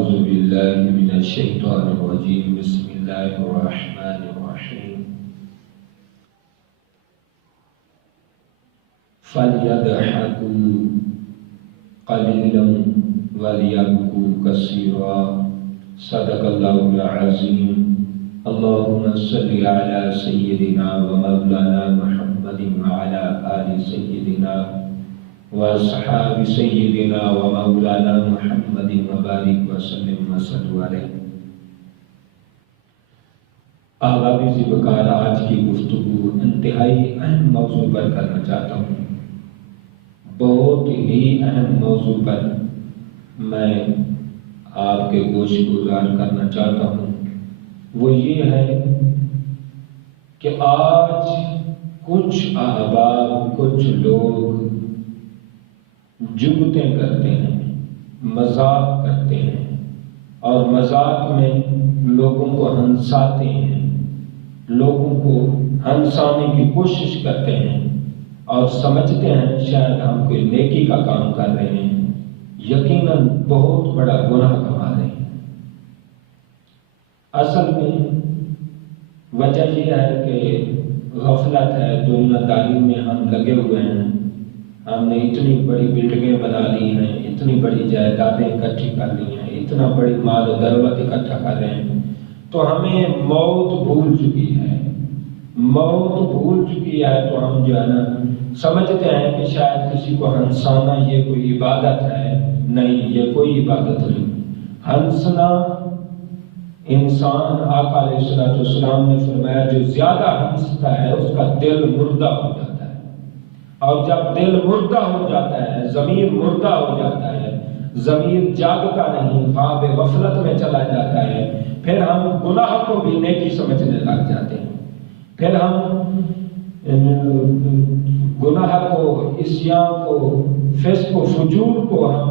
أعوذ بالله من الشيطان الرجيم بسم الله الرحمن الرحيم فليضحكوا قليلا وليبكوا كثيرا صدق الله العظيم اللهم صل على سيدنا ومولانا محمد وعلى آل سيدنا وأصحاب سيدنا ومولانا محمد وبارك وسلم وصلوا علیہ۔ آغاز بکار آج کی گفتگو انتہائی اہم موضوع پر کرنا چاہتا ہوں۔ بہت ہی اہم موضوع پر میں آپ کے گوش گزار کرنا چاہتا ہوں، وہ یہ ہے کہ آج کچھ احباب، کچھ لوگ جگتیں کرتے ہیں، مذاق کرتے ہیں اور مذاق میں لوگوں کو ہنساتے ہیں، لوگوں کو ہنسانے کی کوشش کرتے ہیں اور سمجھتے ہیں شاید ہم کوئی نیکی کا کام کر رہے ہیں، یقیناً بہت بڑا گناہ کما رہے ہیں۔ اصل میں وجہ یہ ہے کہ غفلت ہے، دنیا داری میں ہم لگے ہوئے ہیں، ہم نے اتنی بڑی بلڈنگیں بنا لی ہیں، اتنی بڑی جائیدادیں اکٹھی کر لی ہیں، اتنا بڑی مال و دولت اکٹھا کر رہے ہیں، تو ہمیں موت بھول چکی ہے، موت بھول چکی ہے، تو ہم جو ہے نا سمجھتے ہیں کہ شاید کسی کو ہنسانا یہ کوئی عبادت ہے۔ نہیں، یہ کوئی عبادت نہیں۔ ہنسنا انسان، آقا علیہ السلام نے فرمایا جو زیادہ ہنستا ہے اس کا دل مردہ ہو جاتا ہے، اور جب دل مردہ ہو جاتا ہے، ضمیر مردہ ہو جاتا ہے، ضمیر جاگتا نہیں، خواب غفلت میں چلا جاتا ہے، پھر ہم گناہ کو بھی نیکی سمجھنے لگ جاتے ہیں، پھر ہم گناہ کو، عصیان کو، فسق و فجور کو ہم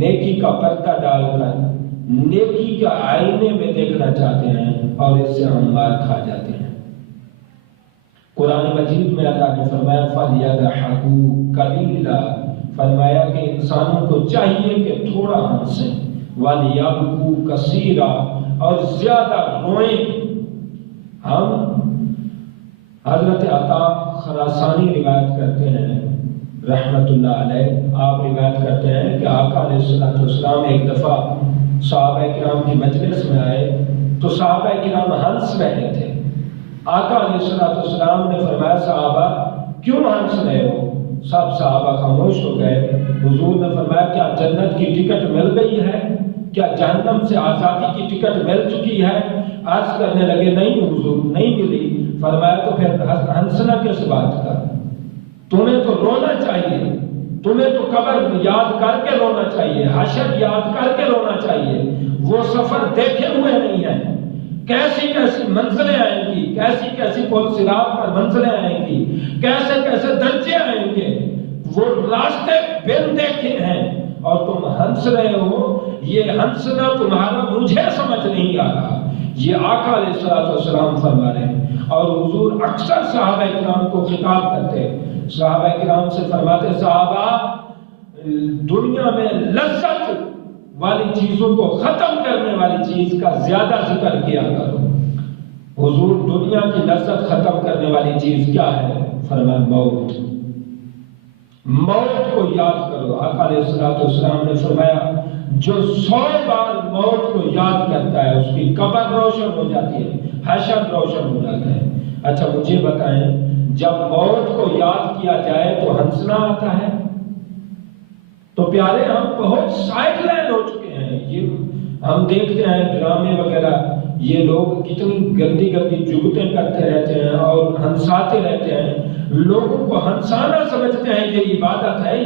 نیکی کا پردہ ڈال کر نیکی کا آئینے میں دیکھنا چاہتے ہیں اور اس سے ہم مار کھا جاتے ہیں۔ قرآن مجید میں اللہ نے فرمایا فَلْيَضْحَكُوا قَلِيلًا، فرمایا کہ انسانوں کو چاہیے کہ تھوڑا ہنسیں، وَلْيَبْكُوا كَثِيرًا، اور زیادہ روئیں۔ ہم حضرت عطا خراسانی روایت کرتے ہیں رحمت اللہ علیہ، آپ روایت کرتے ہیں کہ آقا علیہ السلام ایک دفعہ صحابہ کرام کی مجلس میں آئے تو صحابہ کرام ہنس رہے تھے۔ آقا علیہ السلام نے فرمایا صحابہ کیوں ہنس رہے ہو؟ سب صحابہ خاموش ہو گئے۔ حضور نے فرمایا کیا جنت کی ٹکٹ مل گئی ہے؟ کیا جہنم سے آزادی کی ٹکٹ مل چکی ہے؟ عرض کرنے لگے نہیں حضور، نہیں ملی۔ فرمایا تو پھر ہنسنا کس بات کا؟ تمہیں تو رونا چاہیے، تمہیں تو قبر یاد کر کے رونا چاہیے، حشر یاد کر کے رونا چاہیے۔ وہ سفر دیکھے ہوئے نہیں ہیں، کیسی کیسی منزلیں آئیں گی، کیسی کیسی پل صراط پر منزلیں آئیں گی، کیسے کیسے درجے آئیں گے، وہ راستے بن دیکھے ہیں اور تم ہنس رہے ہو۔ یہ ہنسنا تمہارا مجھے سمجھ نہیں آ رہا، یہ آقا علیہ السلام فرما رہے ہیں۔ اور حضور اکثر صحابہ کرام کو خطاب کرتے، صحابہ کرام سے فرماتے صحابہ دنیا میں لذت والی چیزوں کو ختم کرنے والی چیز کا زیادہ ذکر کیا کرو۔ حضور دنیا کی لذت ختم کرنے والی چیز کیا ہے؟ فرمایا موت، موت کو یاد کرو۔ آقا علیہ السلام نے فرمایا جو 100 بار موت کو یاد کرتا ہے اس کی قبر روشن ہو جاتی ہے، حشر روشن ہو جاتا ہے۔ اچھا مجھے بتائیں جب موت کو یاد کیا جائے تو ہنسنا آتا ہے؟ تو پیارے ہم بہت سائیڈ لائن ہو چکے ہیں۔ یہ ہم دیکھتے ہیں ڈرامے وغیرہ، یہ لوگ کتنی گندی گندی جگتیں کرتے رہتے ہیں اور ہنساتے رہتے ہیں، لوگوں کو ہنسانا سمجھتے ہیں یہ عبادت ہے۔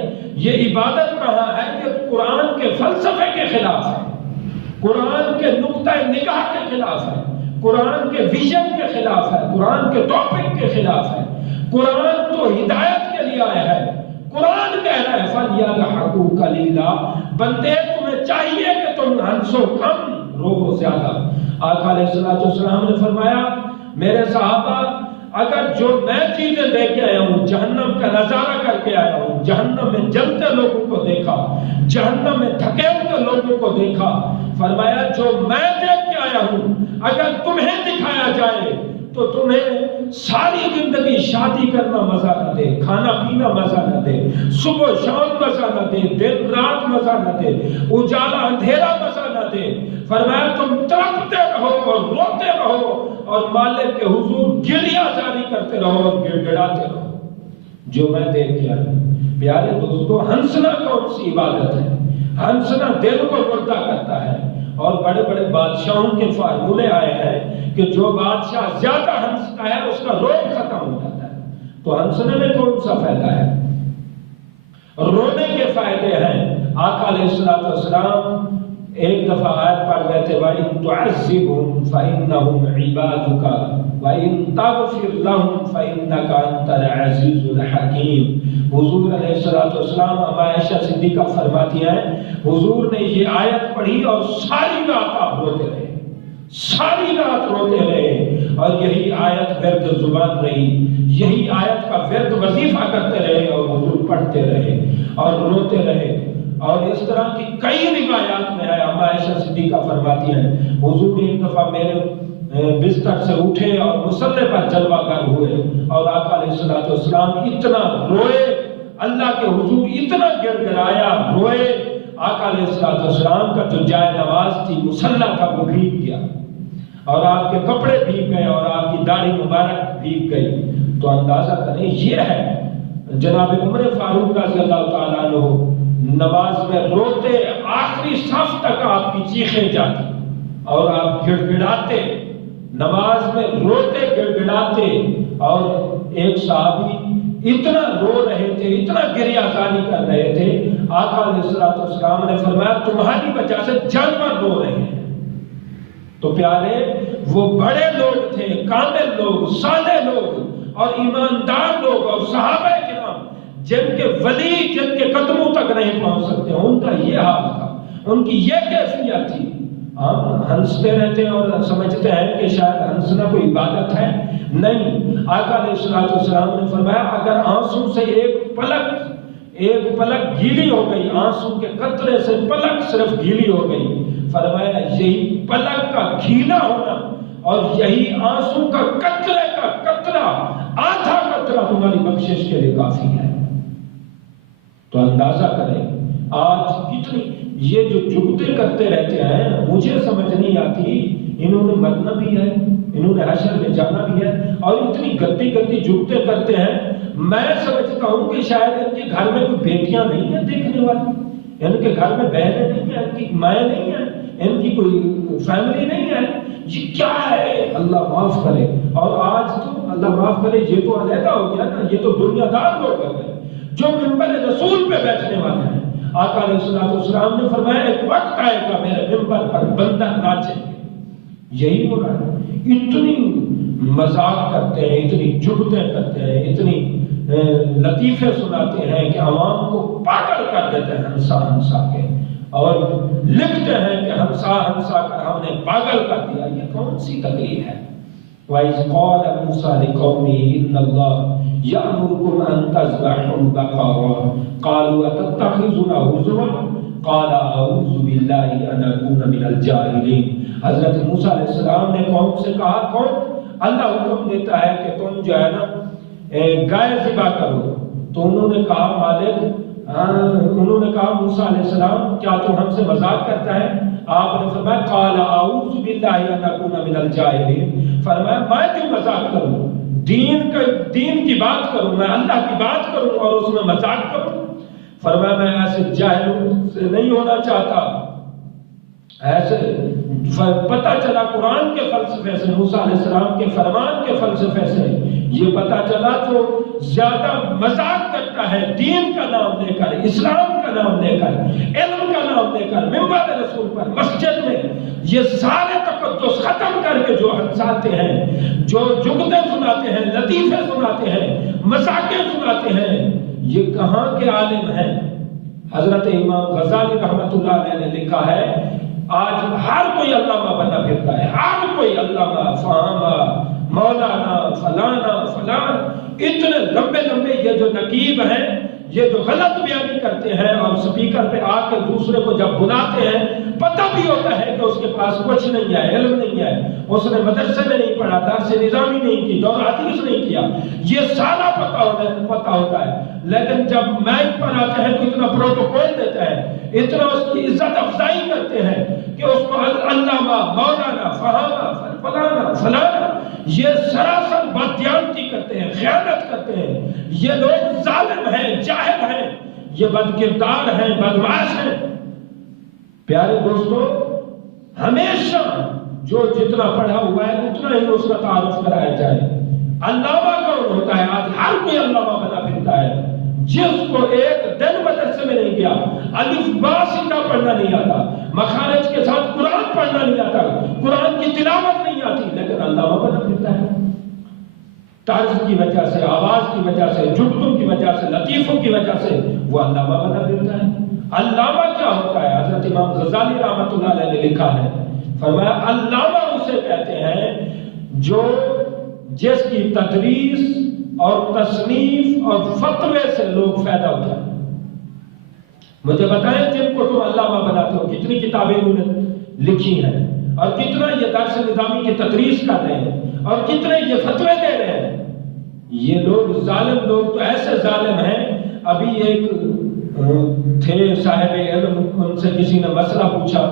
یہ عبادت کہاں ہے؟ یہ قرآن کے فلسفے کے خلاف ہے، قرآن کے نقطہ نگاہ کے خلاف ہے، قرآن کے ویژن کے خلاف ہے، قرآن کے ٹاپک کے خلاف ہے۔ قرآن تو ہدایت کے لیے آیا ہے، قرآن کہہ رہا ہے فَلْيَضْحَكُوا قَلِيلًا، بندے تمہیں چاہیے کہ تم ہنسو کم، رو زیادہ۔ آقا علیہ السلام نے فرمایا میرے صحابہ اگر جو میں چیزیں لے کے آیا ہوں، جہنم کا نظارہ کر کے آیا ہوں، جہنم میں جلتے لوگوں کو دیکھا، جہنم میں تھکے ہوئے لوگوں کو دیکھا، فرمایا جو میں دیکھ کے آیا ہوں اگر تمہیں دکھایا جائے تو تمہیں ساری زندگی شادی کرنا مزہ نہ دے، کھانا پینا مزہ نہ دے، صبح شام مزہ نہ دے، دن رات مزہ نہ دے، اجالا اندھیرا مزہ نہ دے۔ فرمایا تم تڑپتے رہو اور روتے رہو اور مالک کے حضور گریہ جاری کرتے رہو اور گڑ گڑاتے رہو جو میں دیکھ کے آیا ہوں۔ پیارے دوستو، ہنسنا کون سی عبادت ہے؟ ہنسنا دل کو مردہ کرتا ہے، اور بڑے بڑے بادشاہوں کے فارمولے آئے ہیں کہ جو بادشاہ زیادہ ہنستا ہے اس کا روگ ختم ہو جاتا ہے۔ تو ہنسنے میں کون سا فائدہ ہے؟ رونے کے فائدے ہیں۔ آقا علیہ السلام ایک دفعہ آیت پڑھ رہے تھے وَإِن تُعَذِّبْهُمْ فَإِنَّهُمْ عِبَادُكَ وَإِن تَغْفِرْ لَهُمْ فَإِنَّكَ أَنْتَ الْعَزِيزُ الْحَكِيمُ۔ حضور علیہ السلام عائشہ صدیقہ فرماتی ہیں حضور نے یہ آیت پڑھی اور ساری رات آپ روتے رہے، ساری رات روتے رہے، اور یہی آیت ورد زبان رہی، یہی آیت کا ورد وظیفہ کرتے رہے اور حضور پڑھتے رہے اور روتے رہے۔ اور اس طرح کی کئی روایات میں ہے۔ عائشہ صدیقہ فرماتی ہیں حضور ایک دفعہ میرے بستر سے اٹھے اور مصلی پر جلوہ گر ہوئے، اور آقا علیہ السلام اتنا روئے، اللہ کے حضور اتنا گڑ گڑایا، روئے، آقا علیہ السلام کا جو جائے نماز تھی مصلی کا وہ بھیگ گیا، اور آپ کے کپڑے بھیگ گئے اور آپ کی داڑھی مبارک بھیگ گئی۔ تو اندازہ کریں یہ ہے جناب عمر فاروق رضی اللہ تعالیٰ عنہ نماز میں روتے، آخری صف تک آپ کی چیخیں جاتی اور آپ گڑ گڑاتے، نماز میں روتے گڑ گڑاتے۔ اور ایک صحابی اتنا رو رہے تھے، اتنا گریہ زاری کر رہے تھے، آقا علیہ السلام نے فرمایا تمہاری وجہ سے جانور رو رہے ہیں۔ تو پیارے وہ بڑے لوگ تھے، کامل لوگ، صالح لوگ اور ایماندار لوگ اور صحابہ کرام جن کے ولی جن کے قدموں تک نہیں پہنچ سکتے، ان کا یہ حال تھا، ان کی یہ کیفیت تھی۔ ہم ہنستے رہتے ہیں اور سمجھتے ہیں کہ شاید ہنسنا کوئی عبادت ہے، نہیں۔ آقا علیہ السلام نے فرمایا اگر آنسو سے ایک پلک گیلی ہو گئی، آنسو کے قطرے سے پلک صرف گیلی ہو گئی، فرمایا یہی پلک کا گیلا ہونا اور یہی آنسو کا قطرے کا قطرہ، آدھا قطرہ تمہاری بخشش کے لیے کافی ہے۔ تو اندازہ کریں آج کتنی یہ جو جگتیں کرتے رہتے ہیں، مجھے سمجھ نہیں آتی انہوں نے مرنا بھی ہے، انہوں نے حشر میں جانا بھی ہے، اور اتنی گندی گندی جگتیں کرتے ہیں۔ میں سمجھتا ہوں کہ شاید ان کے گھر میں کوئی بیٹیاں نہیں ہیں دیکھنے والی، ان کے گھر میں بہنیں نہیں ہیں، ان کی مائیں نہیں ہیں، ان کی کوئی فیملی نہیں ہے۔ یہ کیا ہے؟ اللہ معاف کرے۔ اور آج تو اللہ معاف کرے یہ تو علیحدہ ہو گیا نا، یہ تو دنیا دار لوگ ہو گئے جو ممبر رسول پہ بیٹھنے والے ہیں۔ آقا علیہ السلام نے فرمایا ایک وقت آئے گا میرے ممبر پر بندر ناچیں گے۔ یہی ہو رہا ہے، اتنی مذاق کرتے ہیں، اتنی جگتیں کرتے ہیں، اتنی لطیفے سناتے ہیں کہ عوام کو پاگل کر دیتے ہیں ہنسا ہنسا کے، اور لکھتے ہیں کہ ہنسا ہنسا کر ہم نے پاگل کر دیا۔ یہ کون سی تقریر ہے؟ وَإِذْ قَالَ مُوسَىٰ لِقَوْمِهِ إِنَّ اللَّهَ يَأْمُرُكُمْ أَن تَذْبَحُوا بَقَرَةً قَالُوا أَتَتَّخِذُنَا هُزُوًا قَالَ أَعُوذُ بِاللَّهِ أَنْ أَكُونَ مِنَ الْجَاهِلِينَ۔ حضرت موسیٰ علیہ السلام نے قوم سے کہا، قوم اللہ حکم دیتا ہے کہ تم جو ہے نا گائے ذبح کرو۔ تو انہوں نے کہا مالک، انہوں نے کہا موسیٰ علیہ السلام کیا تو ہم سے مذاق کرتا ہے؟ آپ نے فرمایا قال اعوذ باللہ ان اکون من الجاہلین، فرمایا میں کیوں مذاق کروں، دین کی بات کروں، میں اللہ کی بات کروں اور اس میں مذاق کروں؟ فرمایا میں ایسے جاہلوں سے نہیں ہونا چاہتا۔ ایسے پتہ چلا قرآن کے فلسفے سے، موسیٰ علیہ السلام کے فرمان کے فلسفے سے یہ پتہ چلا جو زیادہ مذاق کرتا ہے دین کا نام لے کر، اسلام کا نام لے کر، علم کا نام لے کر، ممبر رسول پر مسجد میں یہ سارے تقدس ختم کر کے جو ہنساتے ہیں، جو جگتیں سناتے ہیں، لطیفے سناتے ہیں، مذاقیں سناتے ہیں، یہ کہاں کے عالم ہیں؟ حضرت امام غزالی رحمۃ اللہ علیہ نے لکھا ہے آج ہر کوئی علامہ بنا پھرتا ہے، ہر کوئی علامہ، فہامہ، مولانا، فلانا فلان، اتنے لمبے لمبے یہ جو نقیب ہیں، یہ جو غلط بیانی کرتے ہیں اور سپیکر پہ آ کے دوسرے کو جب بلاتے ہیں پتہ بھی ہوتا ہے کہ اس کے پاس کچھ نہیں ہے، علم نہیں ہے، اس نے مدرسے میں نہیں پڑھا، درس نظامی نہیں کی، دور حدیث نہیں کیا، یہ سارا پتہ ہوتا ہے، لیکن جب مائک پر آتے ہیں تو اتنا پروٹوکول دیتے ہیں، اتنا اس کی عزت افزائی کرتے ہیں کہ اس کو علامہ، مولانا، فہامہ، فلانا فلانا، یہ سراسر بددیانتی کرتے ہیں، خیانت کرتے ہیں، یہ لوگ ظالم ہیں، جاہل ہیں، یہ بدکردار ہیں، بدمعاش ہیں۔ پیارے دوستو، ہمیشہ جو جتنا پڑھا ہوا ہے اتنا ہی اس کا تعارف کرایا جائے۔ علامہ کون ہوتا ہے؟ آج ہر کوئی علامہ بنا پھرتا ہے، جس کو ایک دن مدرسے میں نہیں گیا، الف با سیدھا پڑھنا نہیں آتا، مخارج کے ساتھ قرآن پڑھنا نہیں آتا، قرآن کی تلاوت نہیں آتی، لیکن علامہ بنا پھرتا ہے۔ طرز کی وجہ سے، آواز کی وجہ سے، جملوں کی وجہ سے، لطیفوں کی وجہ سے وہ علامہ بنا پھرتا ہے۔ علامہ کیا ہوتا ہے؟ حضرت امام غزالی رحمۃ اللہ علیہ نے لکھا ہے، فرمایا علامہ اسے کہتے ہیں جو جس کی تدریس اور تصنیف اور فتوے سے لوگ فائدہ اٹھائیں۔ مجھے بتائیں جن کو تم علامہ بناتے ہو کتنی کتابیں انہوں نے لکھی ہیں، اور کتنا یہ درس نظامی کی تدریس کر رہے ہیں، اور کتنے یہ فتوے دے رہے ہیں۔ یہ لوگ ظالم لوگ تو ایسے ظالم ہیں، ابھی ایک تھے صاحب علم، ان سے کسی نے مسئلہ پوچھا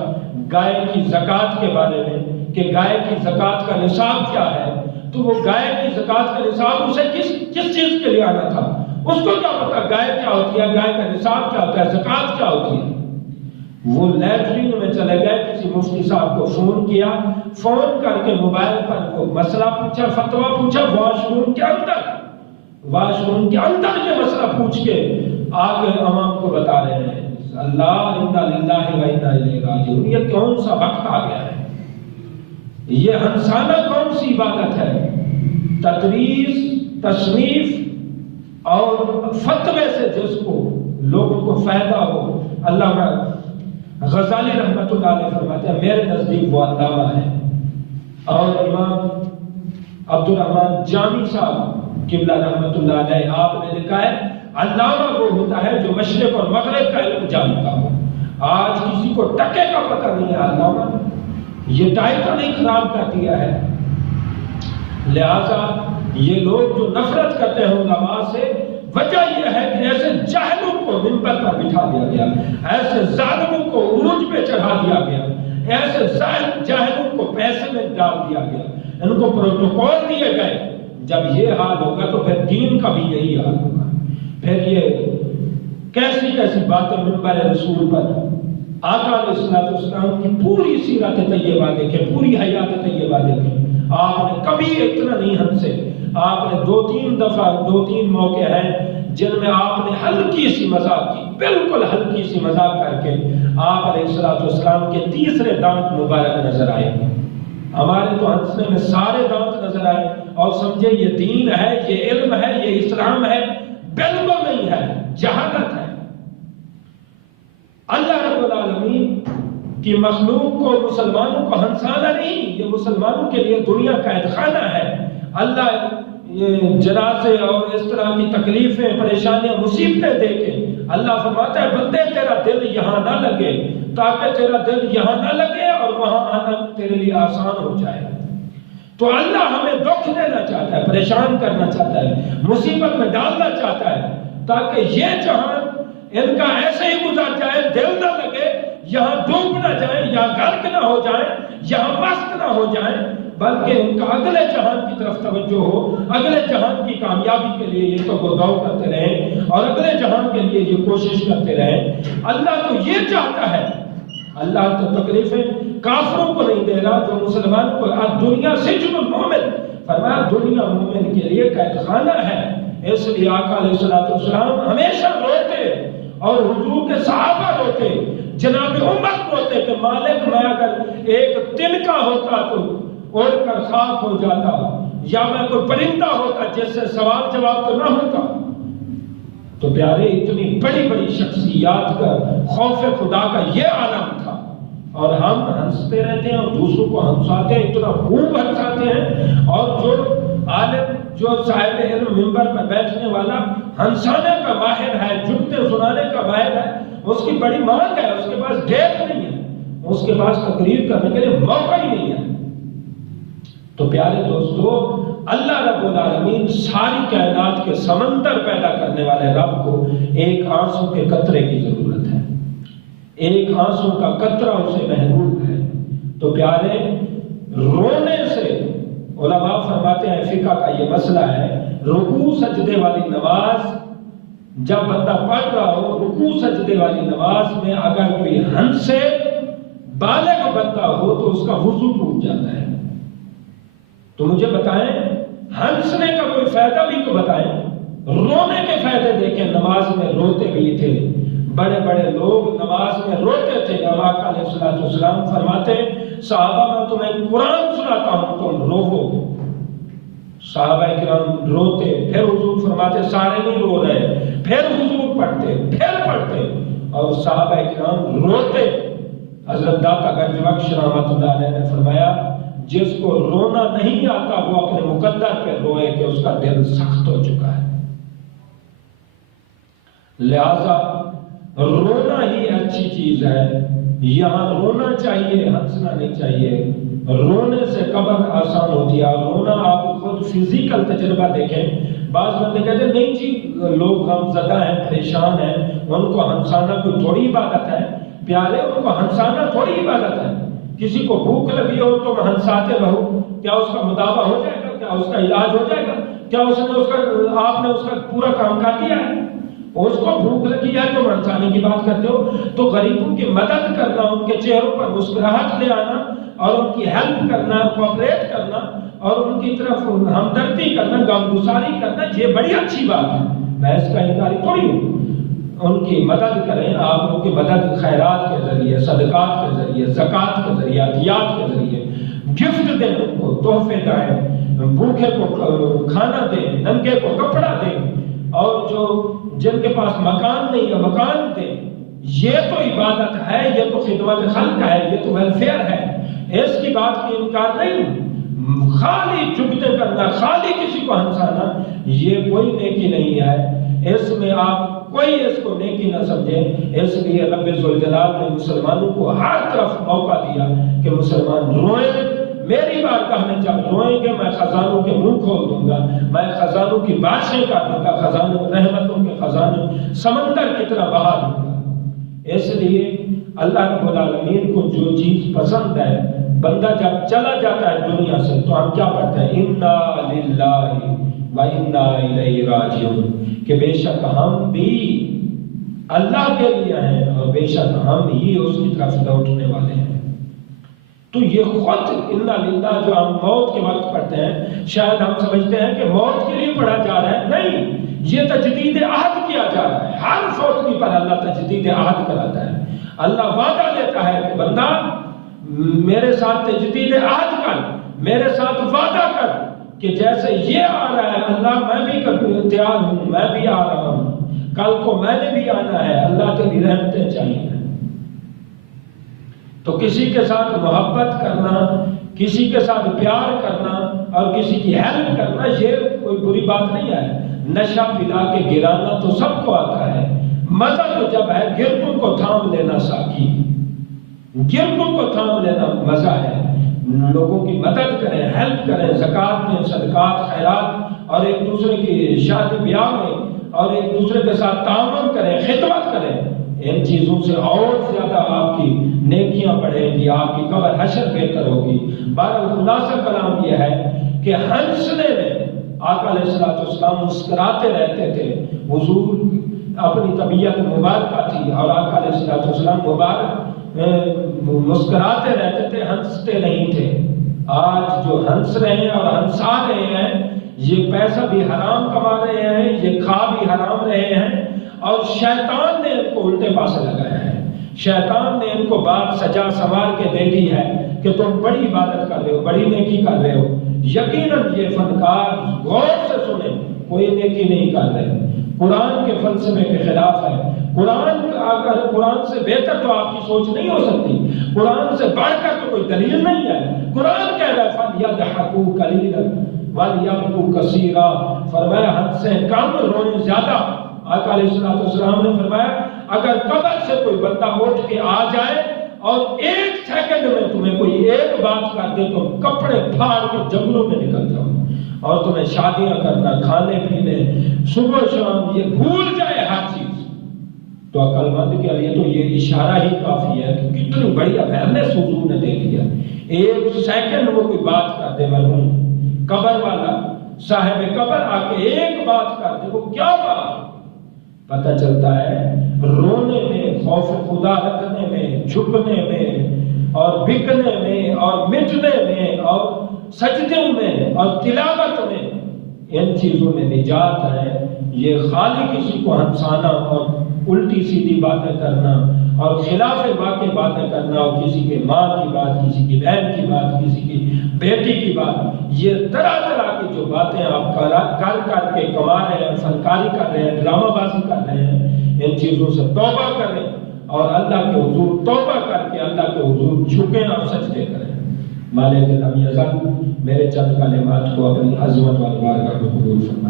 گائے کی زکوٰۃ کے بارے میں کہ گائے کی زکوٰۃ کا نصاب کیا ہے، تو وہ گائے کی زکوٰۃ کا نصاب اسے کس چیز کے لیے آنا تھا، اس کو کیا پتا گائے کیا ہوتی ہے، گائے کا نصاب کیا ہوتا ہے، زکوٰۃ کیا ہوتی ہے۔ وہ لیٹرین میں چلے گئے، کسی مفتی صاحب کو فون کیا، فون کر کے موبائل پر وہ مسئلہ پوچھا، فتویٰ پوچھا، واش روم کے اندر یہ مسئلہ پوچھ کے آگے عوام کو بتا رہے ہیں۔ اللہ انا للہ و انا الیہ راجعون، یہ کون سا وقت آ گیا ہے؟ یہ ہنسانہ کون سی عبادت ہے؟ تدریس، تصنیف اور فتوے سے جس کو لوگوں کو فائدہ ہو۔ علامہ غزالی رحمۃ اللہ علیہ فرماتے ہیں میرے نزدیک وہ علامہ ہے۔ اور امام عبد الرحمن جامی صاحب قبلہ رحمۃ اللہ علیہ آپ نے لکھا ہے علامہ وہ ہوتا ہے جو مشرق اور مغرب کا علم جانتا ہو۔ آج کسی کو ٹکے کا پتہ نہیں ہے علامہ، یہ ٹائٹل نہیں خراب کر دیا ہے۔ لہذا یہ لوگ جو نفرت کرتے ہیں علماء سے، وجہ یہ ہے کہ ایسے جاہلوں کو منبر پر بٹھا دیا گیا، ایسے ظالموں کو عروج پہ چڑھا دیا گیا، ایسے جاہلوں کو پیسے میں ڈال دیا گیا، ان کو پروٹوکول دیے گئے۔ جب یہ حال ہوگا تو پھر دین کا بھی یہی حال ہوگا۔ پھر یہ کیسی کیسی باتیں منبر رسول پر، آقا علیہ السلام کی پوری سیرت طیبہ دیکھیں، پوری حیات طیبہ دیکھیں، آپ نے کبھی اتنا نہیں ہنسے۔ آپ نے دو تین موقع ہیں جن میں آپ نے ہلکی سی مذاق کی، بالکل ہلکی سی مذاق کر کے آپ علیہ السلام کے تیسرے دانت مبارک نظر آئے۔ ہمارے تو ہنسنے میں سارے دانت نظر آئے اور سمجھے یہ دین ہے، یہ علم ہے، یہ اسلام ہے۔ بالکل نہیں ہے، جہالت ہے۔ اللہ رب العالمین کی مخلوق کو، مسلمانوں کو ہنسانا نہیں، یہ مسلمانوں کے لیے دنیا قید خانہ ہے۔ اللہ یہ جنازے اور اس طرح کی تکلیفیں، پریشانیاں، مصیبتیں دے کے اللہ فرماتا ہے بندے تیرا دل یہاں نہ لگے، تاکہ تیرا دل یہاں نہ لگے اور وہاں آنا تیرے لیے آسان ہو جائے۔ تو اللہ ہمیں دکھ دینا چاہتا ہے، پریشان کرنا چاہتا ہے، مصیبت میں ڈالنا چاہتا ہے، تاکہ یہ جہان ان کا ایسے ہی گزر جائے، دل نہ لگے، یہاں ڈوب نہ جائیں، یہاں غرق نہ ہو جائیں، یہاں مست نہ ہو جائیں، بلکہ ان کا اگلے جہان کی طرف توجہ ہو، اگلے جہان کی کامیابی کے لیے یہ تو گرداؤ کرتے رہیں اور اگلے جہان کے لیے یہ کوشش کرتے رہیں۔ اللہ تو یہ چاہتا ہے، اللہ تو تکلیفیں کافروں کو نہیں دے رہا، جو مسلمان کو دنیا سجن المومن، فرمایا دنیا مومن کے لیے قید خانہ ہے۔ اس لیے آقا علیہ السلام ہمیشہ روتے اور حضور کے صحابہ روتے، جناب عمر روتے کہ مالک میں اگر ایک تنکا ہوتا تو اڑ کر خاک ہو جاتا، یا میں کوئی پرندہ ہوتا جس سے سوال جواب تو نہ ہوتا۔ تو پیارے اتنی بڑی بڑی شخصیات کا خوف خدا کا یہ عالم تھا، اور ہم ہنستے رہتے ہیں اور دوسروں کو ہنساتے ہیں، اتنا خوب ہنساتے ہیں۔ اور جو عالم، جو صاحب علم منبر پر بیٹھنے والا ہنسانے کا ماہر ہے، جھکتے سنانے کا ماہر ہے، اس کی بڑی مانگ ہے، اس کے پاس ڈیٹ نہیں ہے، اس کے پاس تقریر کرنے کے لیے موقع ہی نہیں ہے۔ تو پیارے دوستو، اللہ رب العالمین ساری کائنات کے سمندر پیدا کرنے والے رب کو ایک آنسو کے قطرے کی ضرورت ہے، ایک آنسو کا قطرہ اسے محبوب ہے۔ تو پیارے، رونے سے علماء فرماتے ہیں، فقہ کا یہ مسئلہ ہے، رکوع سجدے والی نماز جب بندہ پڑھ رہا ہو، رکوع سجدے والی نماز میں اگر کوئی ہنسے، بالغ بندہ ہو، تو اس کا وضو ٹوٹ جاتا ہے۔ تو مجھے بتائیں، ہنسنے کا کوئی فائدہ بھی تو بتائیں، رونے کے فائدے دیکھیں۔ نماز میں روتے بھی تھے، بڑے بڑے لوگ نماز میں روتے تھے۔ آقا علیہ الصلوۃ والسلام فرماتے، صحابہ میں تمہیں قرآن سناتا ہوں، تم روو۔ صحابہ کرام روتے، پھر حضور فرماتے سارے نہیں رو رہے، پھر حضور پڑھتے، پھر پڑھتے، اور صحابہ کرام روتے۔ حضرت داتا گنج بخش رحمۃ اللہ علیہ نے فرمایا، جس کو رونا نہیں آتا وہ اپنے مقدر پہ روئے کہ اس کا دل سخت ہو چکا ہے۔ لہذا رونا ہی اچھی چیز ہے، یہاں رونا چاہیے، ہنسنا نہیں چاہیے۔ رونے سے قبر آسان ہوتی ہے۔ رونا آپ خود فزیکل تجربہ دیکھیں، بعض بندے کہتے ہیں نہیں جی لوگ غم زدہ ہیں، پریشان ہیں، ان کو ہنسانا کوئی تھوڑی عبادت ہے۔ پیارے، ان کو ہنسانا تھوڑی عبادت ہے۔ کسی کو بھوک لگی ہو تو ہنساتے رہو، کیا اس کا مداوع ہو جائے گا؟ کیا اس کا علاج ہو جائے گا؟ کیا آپ نے اس کا پورا کام کر دیا ہے؟ اس کو بھوک لگی ہے تو ہنسانے کی بات کرتے ہو۔ تو غریبوں کی مدد کرنا، ان کے چہروں پر مسکراہٹ لے آنا اور ان کی ہیلپ کرنا، کوآپریٹ کرنا اور ان کی طرف ہمدردی کرنا، غمگساری کرنا، یہ بڑی اچھی بات ہے، میں اس کا انکاری تھوڑی ہوں۔ ان کی مدد کریں، آپ ان کی مدد خیرات کے ذریعے، صدقات کے ذریعے، زکوٰۃ کے ذریعے، عطیات کے ذریعے، گفٹ دیں، ان کو تحفے دیں، بھوکے کو کھانا دیں، ننگے کو کپڑا دیں، اور جو جن کے پاس مکان نہیں ہے مکان دیں۔ یہ تو عبادت ہے، یہ تو خدمت خلق ہے، یہ تو ویلفیئر ہے، اس کی بات کی انکار نہیں۔ خالی چغتے کرنا، خالی کسی کو ہنسانا، یہ کوئی نیکی نہیں ہے، اس میں آپ کوئی اس کو نیکی نہ سمجھیں۔ اس لیے رب ذوالجلال نے مسلمانوں کو ہر طرف موقع دیا کہ مسلمان روئیں۔ میری بارگاہ میں جب روئیں گے میں خزانوں کے منہ کھول دوں گا، میں خزانوں کی بارشیں کر دوں گا، خزانوں رحمتوں کے خزانے سمندر کی طرح بہا دوں گا۔ اس لیے اللہ رب العالمین کو جو چیز پسند ہے، بندہ جب چلا جاتا ہے دنیا سے تو ہم کیا پڑھتے ہیں؟ انا للہ و انا الیہ راجعون، کہ بے شک ہم بھی اللہ کے لیے ہیں اور بے شک ہم ہی اس کی طرف لوٹنے والے ہیں۔ تو یہ خود انا للہ جو ہم موت کے وقت پڑھتے ہیں، شاید ہم سمجھتے ہیں کہ موت کے لیے پڑھا جا رہا ہے، نہیں، یہ تجدید عہد کیا جا رہا ہے۔ ہر فوتگی پر اللہ تجدید عہد کراتا ہے۔ اللہ وعدہ دیتا ہے کہ بندہ میرے ساتھ تجدید عہد کر، میرے ساتھ وعدہ کر کہ جیسے یہ آ رہا ہے اللہ میں بھی تیار ہوں، میں بھی آ رہا ہوں، کل کو میں نے بھی آنا ہے، اللہ تیری رحمتیں چاہیے۔ تو کسی کے ساتھ محبت کرنا، کسی کے ساتھ پیار کرنا اور کسی کی ہیلپ کرنا یہ کوئی بری بات نہیں ہے۔ نشہ پلا کے گرانا تو سب کو آتا ہے، مزہ تو جب ہے گردوں کو تھام لینا ساقی، گردوں کو تھام لینا مزہ ہے۔ لوگوں کی مدد کریں، ہیلپ کریں، زکوٰۃ دیں، صدقات، خیرات، اور ایک دوسرے کی شادی بیاہ میں اور ایک دوسرے کے ساتھ تعاون کریں، خدمت کریں۔ ان چیزوں سے اور زیادہ آپ کی نیکیاں بڑھیں گی، آپ کی قبر حشر بہتر ہوگی۔ بہرحال خلاصہ کلام یہ ہے کہ ہنسنے میں آقا علیہ السلام مسکراتے رہتے تھے۔ حضور اپنی طبیعت مبارکہ تھی اور آقا علیہ السلام مبارک مسکراتے رہتے تھے، ہنستے نہیں تھے۔ آج جو ہنس رہے ہیں اور ہنسا رہے ہیں، یہ پیسہ بھی حرام کما رہے ہیں، یہ کھا بھی حرام رہے ہیں، اور شیطان نے ان کو الٹے پاسے لگایا ہے۔ شیطان نے ان کو بات سجا سنوار کے دے دی ہے کہ تم بڑی عبادت کر رہے ہو، بڑی نیکی کر رہے ہو۔ یقیناً یہ فنکار غور سے سنیں، کوئی نیکی نہیں کر رہے، قرآن کے فلسفے کے خلاف ہے۔ قرآن سے بہتر تو آپ کی سوچ نہیں ہو سکتی، قرآن سے بڑھ کر تو کوئی دلیل نہیں ہے۔ قرآن کہہ رہا ہے فَلْيَضْحَكُوا قَلِيلًا وَلْيَبْكُوا كَثِيرًا، فرمایا ہنسیں کم، روئیں زیادہ۔ آقا علیہ السلام نے فرمایا اگر قبر سے کوئی بندہ اٹھ کے آ جائے اور ایک سیکنڈ میں تمہیں کوئی ایک بات کر دے تو کپڑے پھاڑ کے جنگلوں میں نکل جاؤ، اور تمہیں شادیاں کرنا، کھانے پینے، صبح شام، یہ بھول جائے ہر چیز، تو عقل مند کے لیے تو یہ اشارہ ہی کافی ہے کہ کتنی بڑی اویئرنیس حضور نے دے دیا۔ ایک سیکنڈ وہ کوئی بات کر دے، مرحوم قبر والا صاحب قبر آ کے ایک بات کر دے، وہ کیا بات پتہ چلتا ہے، رونے میں، خوف خدا رکھنے میں، جھکنے میں اور بکنے میں اور مٹنے میں اور سجدوں میں اور تلاوت میں، ان چیزوں میں نجات ہے۔ یہ خالی کسی کو ہنسانا اور الٹی سیدھی باتیں کرنا اور خلاف واقع باتیں کرنا اور کسی کے ماں کی بات، کسی کی بہن کی بات، کسی کی بیٹی کی بات، یہ طرح طرح کی جو باتیں آپ کر کے کما رہے ہیں، فنکاری کر رہے ہیں، ڈرامہ بازی کر رہے ہیں، ان چیزوں سے توبہ کریں اور اللہ کے حضور توبہ کر کے اللہ کے حضور جھکیں اور سجدے کریں۔ مالک لم یزل میرے چند کلمات کو اپنی عظمت والبارگاہ میں قبول فرمائے۔